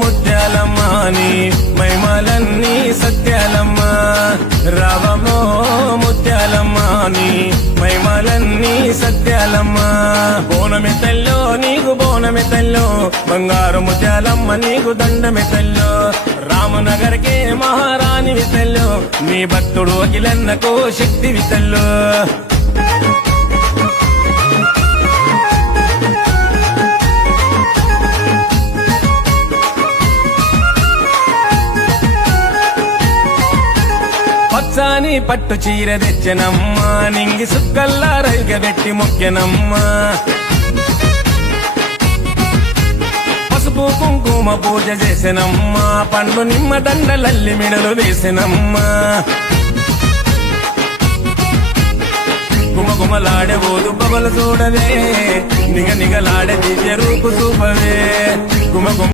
ముత్యాలమ్మ నీ మైమలన్నీ సత్యాలమ్మ రావమో ముత్యాలమ్మ నీ మైమలన్నీ సత్యాలమ్మ బోనమె తల్లో నీకు బోనమె తల్లో బంగారు ముత్యాలమ్మ నీకు దండమె తల్లో రామనగర్కే మహారాణి వితల్లో నీ భక్తుడు అఖిలన్నకు శక్తి వితల్లో పచ్చాని పట్టు చీర తెచ్చనమ్మా నింగి సుక్కల్లా రైగబెట్టి మొక్కెనమ్మా పసుపు కుంకుమ పూజ చేసినమ్మా పండ్లు నిమ్మ దండలల్లి మిడలు వేసినమ్మా గుమగుమలాడే ఓదు బబలు చూడవే నిగ నిగలాడే దివ్య రూపు చూపవే గుమగుమ